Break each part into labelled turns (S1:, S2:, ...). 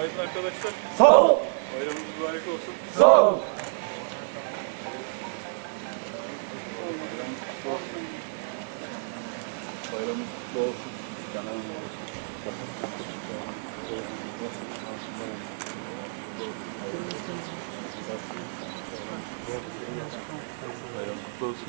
S1: Günaydın arkadaşlar.
S2: Sağ ol.
S1: Bayramınız mübarek olsun.
S2: Sağ ol.
S1: Bayramınız kutlu olsun. Canım olsun. Bayram kutlu olsun.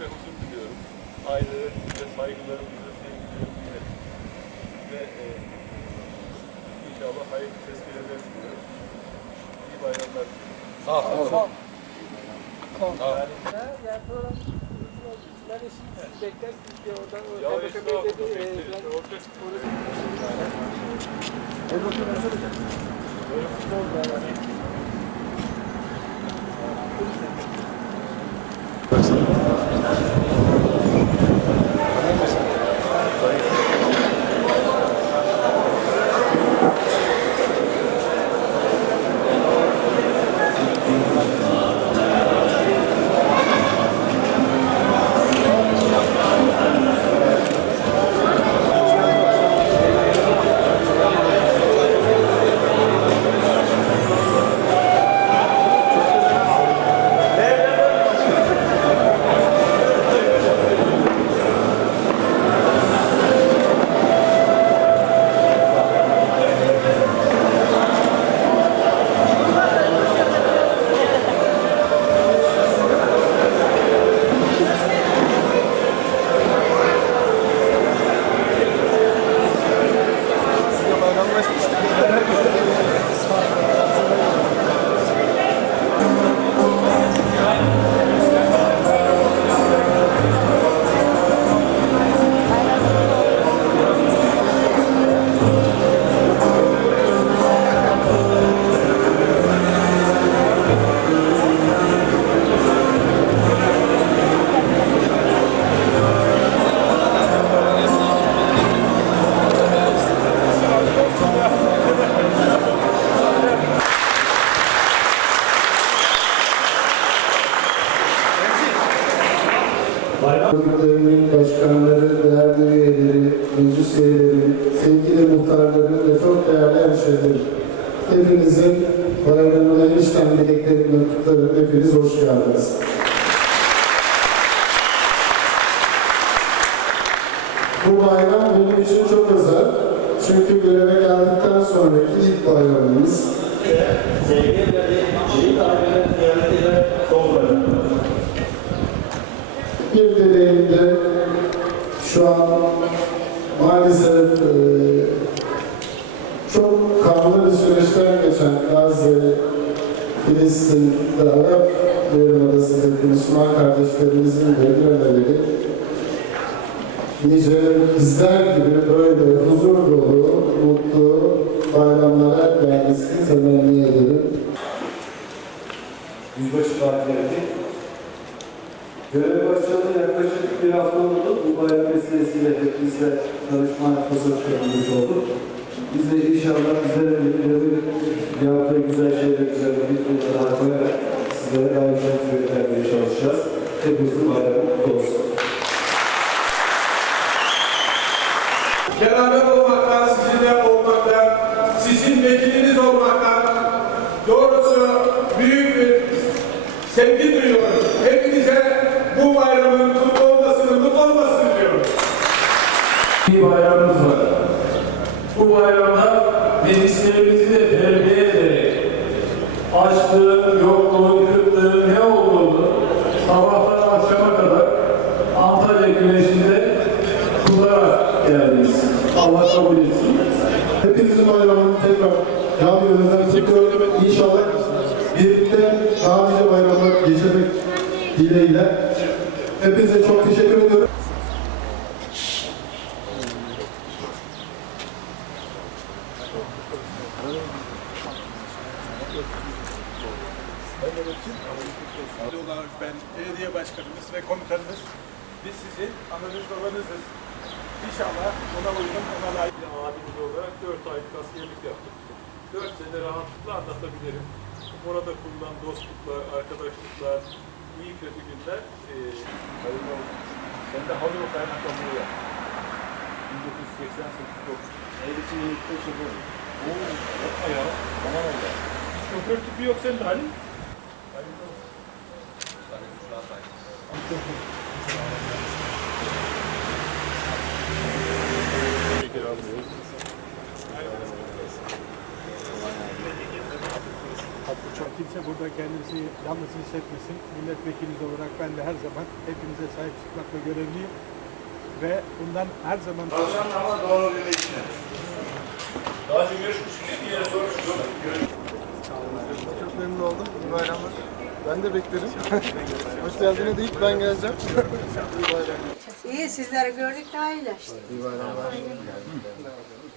S1: Ve huzur diliyorum. Ailelerimize saygılarımızı, sevgilerimizi ve e, inşallah hayırlı tezkireler diliyorum. İyi bayramlar diliyorum.
S2: Sağ ol.
S3: Yani sonra ben işin beklersiniz diye oradan
S1: Ya
S3: orada
S1: estağfurullah,
S3: dedi, e,
S1: bekleriz.
S3: ben-
S4: Örgütlerinin başkanları, değerli üyeleri, meclis üyeleri, sevgili muhtarları ve çok değerli hemşehrilerim. Hepinizin bayramına enişten dileklerimle kutlarım. Hepiniz hoş geldiniz. Bu bayram benim için çok özel. Çünkü göreve geldikten sonraki ilk bayramımız.
S2: Sevgili ve şehit ailelerinin ziyaretiyle dolmadı.
S4: Bir dileğimde şu an maalesef e, çok kanlı bir süreçten geçen Gazze, Filistin'de Arap Yarımadası'ndaki Müslüman kardeşlerimizin de nice bizler gibi böyle huzur dolu, mutlu bayramlara gelmesini temenni ederim.
S5: Yüzbaşı Fatih'e Görev başladı yaklaşık bir hafta oldu. Bu bayram vesilesiyle hepimizle tanışma fırsatı kazanmış olduk. Biz de inşallah bizlere bir yaptığı güzel şeyler üzerine bir tur daha koyarak sizlere daha güzel hizmet vermeye çalışacağız. Hepinizin bayramı kutlu olsun.
S6: beraber olmaktan, sizinle olmaktan, sizin vekiliniz olmaktan doğrusu büyük bir sevgi
S4: dileğiyle. Hepinize çok teşekkür ediyorum.
S1: olarak ben belediye başkanımız ve komutanımız Biz sizin ananız babanızız. İnşallah ona uygun, ona layık abimiz olarak 4 aylık askerlik yaptık. 4 sene rahatlıkla anlatabilirim. Orada kurulan dostluklar, arkadaşlıklar, iyi kötü günler. E, hayırlı olsun. Sen de halı o kaymakamlığı yap. 1988 yok.
S7: Ev için yenilikte şoförüm.
S1: Oo, yapma ya. Aman Allah. Şoför tipi yok senin Halil. Hayırlı olsun. Şeker
S6: burada kendisi yalnız hissetmesin. Milletvekiliniz olarak ben de her zaman hepinize sahip çıkmakla görevliyim. Ve bundan her zaman
S8: Çalışan ama doğru bir meclisine. Daha önce görüşmüşsünüz bir yere sormuştum.
S9: Çok memnun oldum. İyi bayramlar. Ben de beklerim. Hoş geldiniz deyip ben geleceğim. İyi bayramlar.
S10: İyi sizleri gördük daha iyileştik.
S9: İyi bayramlar. Merhabalar. İyi bayramlar.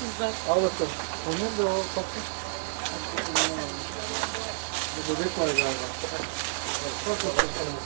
S10: Kızlar.
S9: Al bakalım. O nerede o tatlı? Bir bebek var galiba. Bak bakalım.